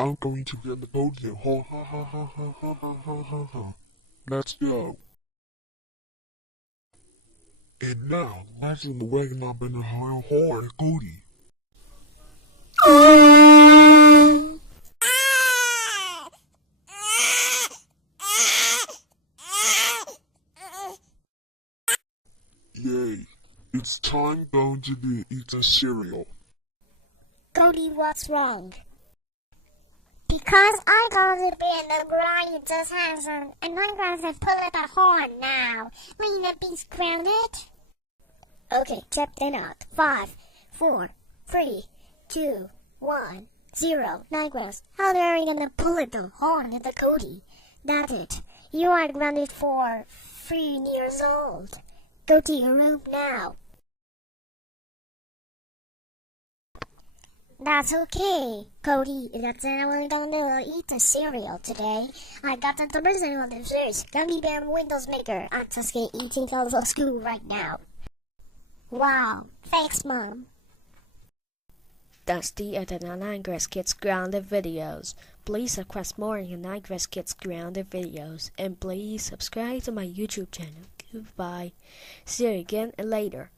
I'm going to get the Cody. Ha ha ha ha ha ha ha ha ha ha. Let's go. And now, let's waking up in the horn, Cody. Yay, it's time going to be eating cereal. Cody, what's wrong? Because I got to be in the grind this season, and I'm going to pull it a horn now. Will you be grounded? Okay, check it out. 5, 4, 3, 2, 1, 0. Nightgrass, how are you gonna pull it the horn at the Cody? That's it. You are grounded for 3 years old. Go to your room now. That's okay, Cody. That's it. I'm gonna eat the cereal today. I got the person on the first gummy bear Windows maker. I'm just eating out of school right now. Wow, thanks, Mom. That's the end of the Nightgrass Kids Grounded videos. Please request more in Nightgrass Kids Grounded videos, and please subscribe to my YouTube channel. Goodbye. See you again later.